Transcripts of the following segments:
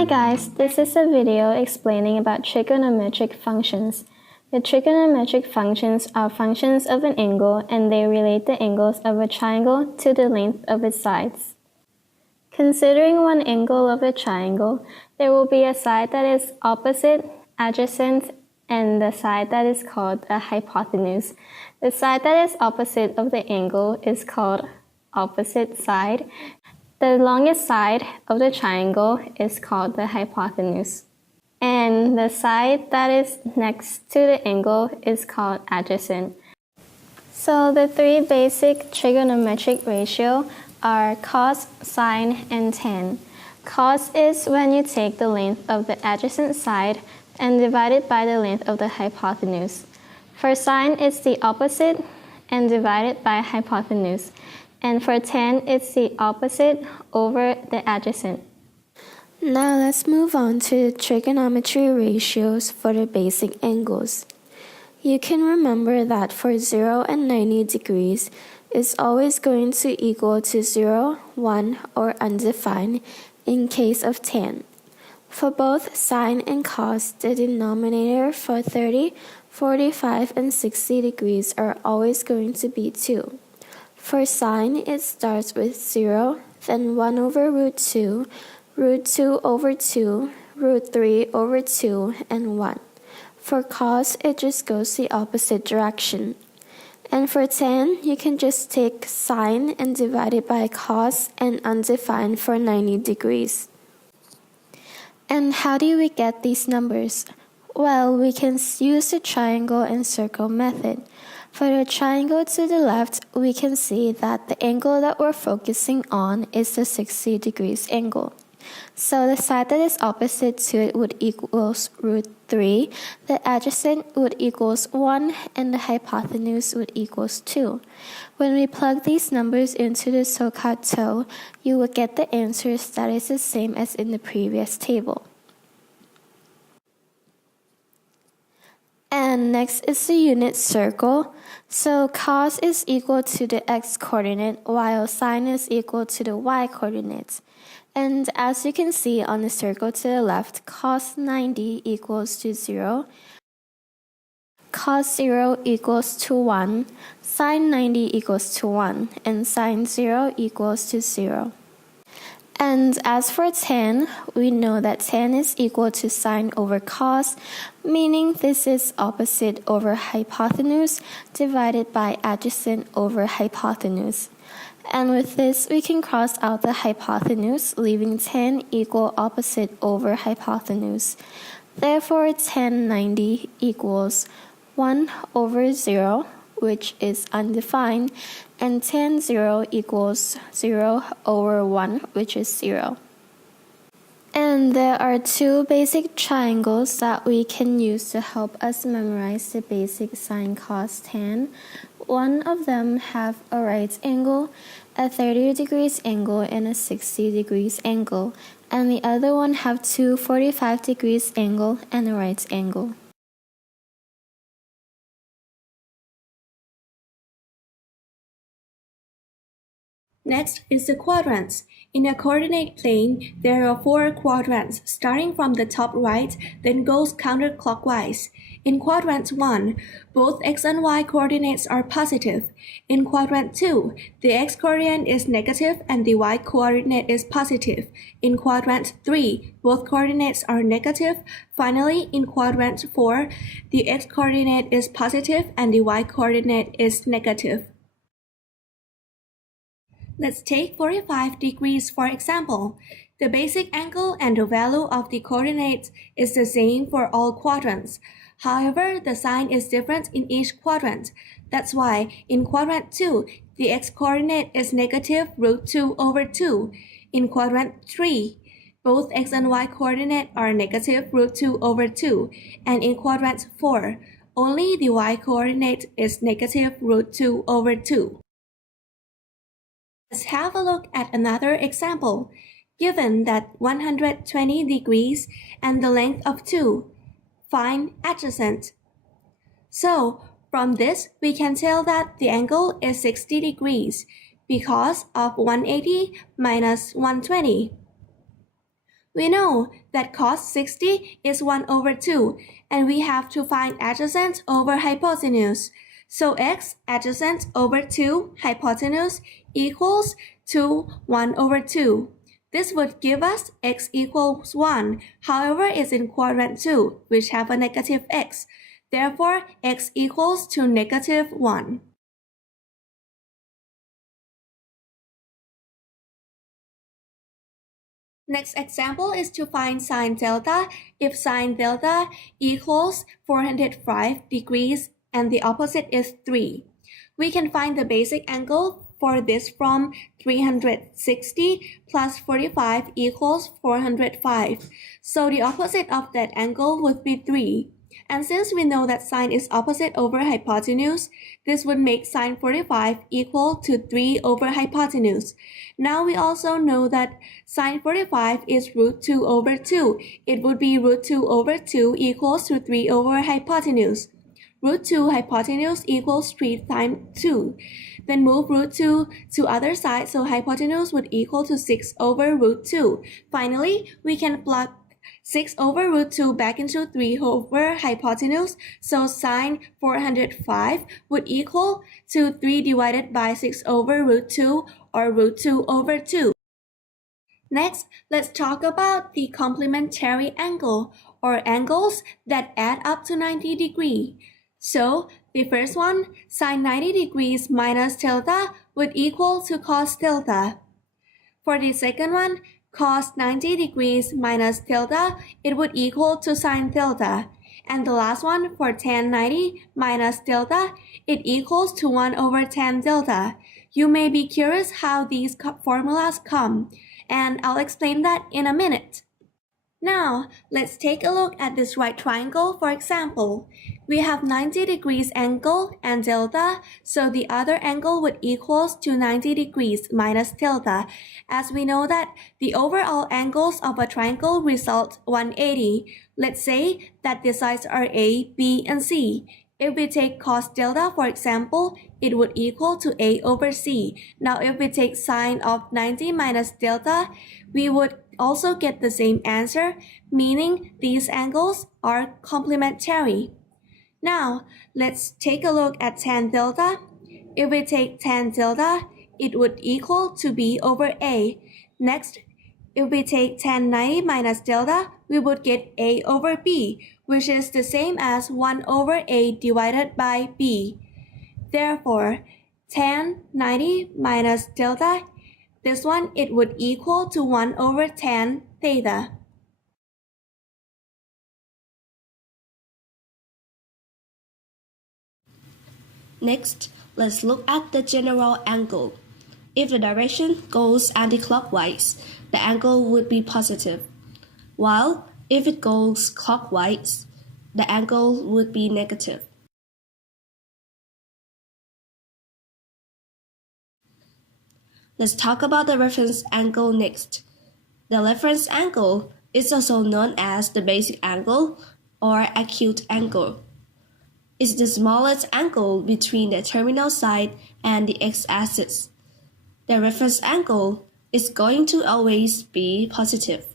Hi guys, this is a video explaining about trigonometric functions. The trigonometric functions are functions of an angle and they relate the angles of a triangle to the length of its sides. Considering one angle of a triangle, there will be a side that is opposite, adjacent, and the side that is called a hypotenuse. The side that is opposite of the angle is called opposite side. The longest side of the triangle is called the hypotenuse. And the side that is next to the angle is called adjacent. So the three basic trigonometric ratios are cos, sine, and tan. Cos is when you take the length of the adjacent side and divide it by the length of the hypotenuse. For sine, it's the opposite and divided by hypotenuse. And for tan, it's the opposite over the adjacent. Now let's move on to the trigonometry ratios for the basic angles. You can remember that for 0 and 90 degrees, it's always going to equal to 0, 1, or undefined in case of tan. For both sine and cos, the denominator for 30, 45, and 60 degrees are always going to be 2. For sine, it starts with 0, then 1 over root 2, root 2 over 2, root 3 over 2, and 1. For cos, it just goes the opposite direction. And for tan, you can just take sine and divide it by cos and undefined for 90 degrees. And how do we get these numbers? Well, we can use the triangle and circle method. For the triangle to the left, we can see that the angle that we're focusing on is the 60 degrees angle. So the side that is opposite to it would equals root 3, the adjacent would equals 1, and the hypotenuse would equals 2. When we plug these numbers into the SOHCAHTOA, you will get the answers that is the same as in the previous table. And next is the unit circle. So cos is equal to the x-coordinate while sine is equal to the y-coordinate. And as you can see on the circle to the left, cos 90 equals to 0, cos 0 equals to 1, sine 90 equals to 1, and sine 0 equals to 0. And as for tan, we know that tan is equal to sine over cos, meaning this is opposite over hypotenuse divided by adjacent over hypotenuse. And with this, we can cross out the hypotenuse, leaving tan equal opposite over hypotenuse. Therefore, tan 90 equals 1 over 0, which is undefined, and tan 0 equals 0 over 1, which is 0. And there are two basic triangles that we can use to help us memorize the basic sine, cos, tan. One of them have a right angle, a 30 degrees angle, and a 60 degrees angle, and the other one have two 45 degrees angle and a right angle. Next is the quadrants. In a coordinate plane, there are 4 quadrants, starting from the top right, then goes counterclockwise. In quadrant 1, both x and y coordinates are positive. In quadrant 2, the x coordinate is negative and the y coordinate is positive. In quadrant 3, both coordinates are negative. Finally, in quadrant 4, the x coordinate is positive and the y coordinate is negative. Let's take 45 degrees for example. The basic angle and the value of the coordinates is the same for all quadrants. However, the sign is different in each quadrant. That's why in quadrant 2, the x-coordinate is negative root 2 over 2. In quadrant 3, both x and y coordinate are negative root 2 over 2. And in quadrant 4, only the y coordinate is negative root 2 over 2. Let's have a look at another example. Given that 120 degrees and the length of 2, find adjacent. So, from this, we can tell that the angle is 60 degrees because of 180 minus 120. We know that cos 60 is 1 over 2, and we have to find adjacent over hypotenuse. So x adjacent over 2 hypotenuse equals to 1 over 2. This would give us x equals 1. However, it's in quadrant 2, which have a negative x. Therefore, x equals to negative 1. Next example is to find sine delta if sine delta equals 405 degrees and the opposite is 3. We can find the basic angle for this from 360 plus 45 equals 405. So the opposite of that angle would be 3. And since we know that sine is opposite over hypotenuse, this would make sine 45 equal to 3 over hypotenuse. Now we also know that sine 45 is root 2 over 2. It would be root 2 over 2 equals to 3 over hypotenuse. Root 2 hypotenuse equals 3 times 2. Then move root 2 to other side, so hypotenuse would equal to 6 over root 2. Finally, we can plug 6 over root 2 back into 3 over hypotenuse, so sine 405 would equal to 3 divided by 6 over root 2, or root 2 over 2. Next, let's talk about the complementary angle, or angles that add up to 90 degrees. So, the first one, sine 90 degrees minus delta would equal to cos delta. For the second one, cos 90 degrees minus delta, it would equal to sine delta. And the last one, for tan 90 minus delta, it equals to 1 over tan delta. You may be curious how these formulas come, and I'll explain that in a minute. Now, let's take a look at this right triangle for example. We have 90 degrees angle and delta, so the other angle would equals to 90 degrees minus delta, as we know that the overall angles of a triangle result 180. Let's say that the sides are A, B, and C. If we take cos delta, for example, it would equal to A over C. Now, if we take sine of 90 minus delta, we would also get the same answer, meaning these angles are complementary. Now, let's take a look at tan delta. If we take tan delta, it would equal to B over A. Next, if we take tan 90 minus delta, we would get A over B, which is the same as 1 over A divided by B. Therefore, tan 90 minus delta, this one, it would equal to 1 over tan theta. Next, let's look at the general angle. If the direction goes anti-clockwise, the angle would be positive, while if it goes clockwise, the angle would be negative. Let's talk about the reference angle next. The reference angle is also known as the basic angle or acute angle. It's the smallest angle between the terminal side and the x-axis. The reference angle is going to always be positive.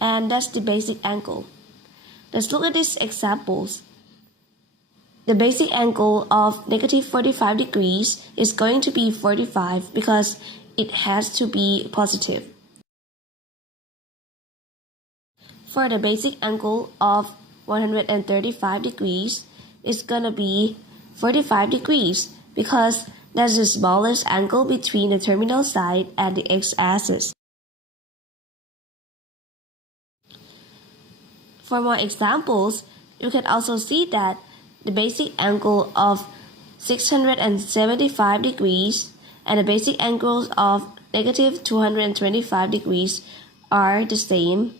And that's the basic angle. Let's look at these examples. The basic angle of negative 45 degrees is going to be 45 because it has to be positive. For the basic angle of 135 degrees, it's gonna be 45 degrees because that's the smallest angle between the terminal side and the x-axis. For more examples, you can also see that the basic angle of 675 degrees and the basic angles of negative 225 degrees are the same,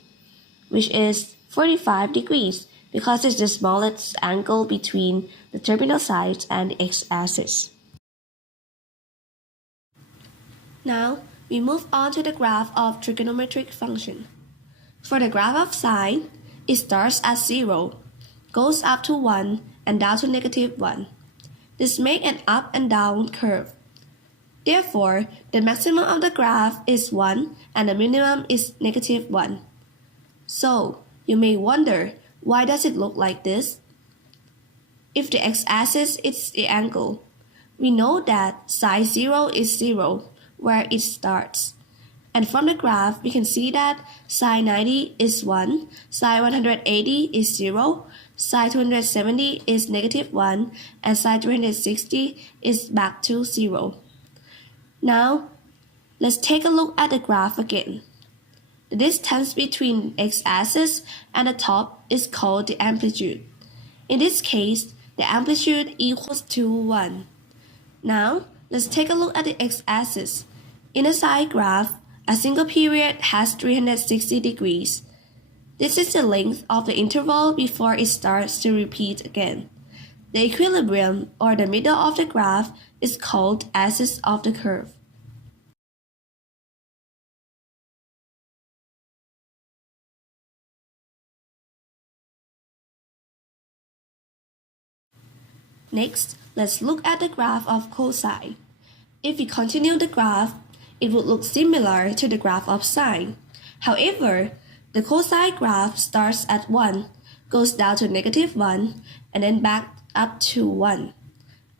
which is 45 degrees because it's the smallest angle between the terminal sides and the x-axis. Now, we move on to the graph of trigonometric function. For the graph of sine, it starts at 0, goes up to 1, and down to -1. This makes an up and down curve. Therefore, the maximum of the graph is 1 and the minimum is -1. So, you may wonder, why does it look like this? If the x-axis is the angle, we know that sine 0 is 0, where it starts. And from the graph, we can see that sine 90 is 1, sine 180 is 0, sine 270 is -1, and sine 360 is back to 0. Now, let's take a look at the graph again. The distance between the x-axis and the top is called the amplitude. In this case, the amplitude equals to 1. Now, let's take a look at the x-axis. In a sine graph, a single period has 360 degrees. This is the length of the interval before it starts to repeat again. The equilibrium, or the middle of the graph, is called axis of the curve. Next, let's look at the graph of cosine. If we continue the graph, it would look similar to the graph of sine. However, the cosine graph starts at 1, goes down to -1, and then back up to 1.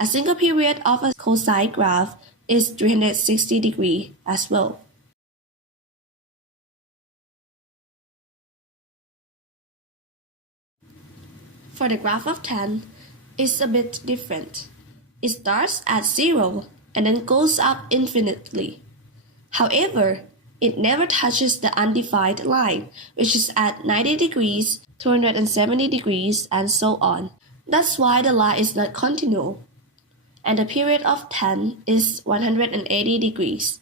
A single period of a cosine graph is 360 degrees as well. For the graph of tan, it's a bit different. It starts at 0 and then goes up infinitely. However, it never touches the undefined line, which is at 90 degrees, 270 degrees, and so on. That's why the line is not continual. And the period of tan is 180 degrees.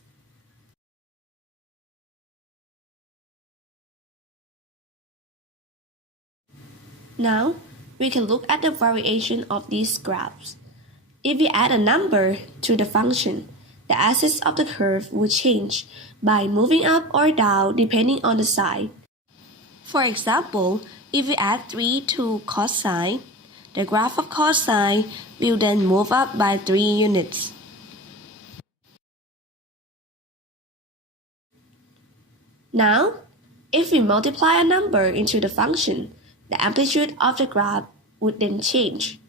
Now, we can look at the variation of these graphs. If we add a number to the function, the axis of the curve will change by moving up or down depending on the side. For example, if we add 3 to cosine, the graph of cosine will then move up by 3 units. Now, if we multiply a number into the function, the amplitude of the graph would then change.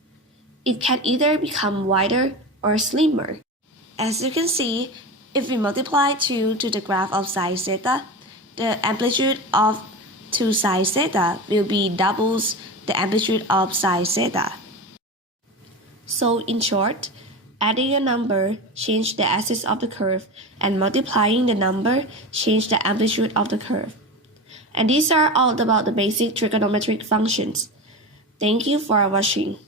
It can either become wider or slimmer. As you can see, if we multiply 2 to the graph of sine theta, the amplitude of 2 sine theta will be doubles the amplitude of sine theta. So in short, adding a number changes the axis of the curve, and multiplying the number changes the amplitude of the curve. And these are all about the basic trigonometric functions. Thank you for watching.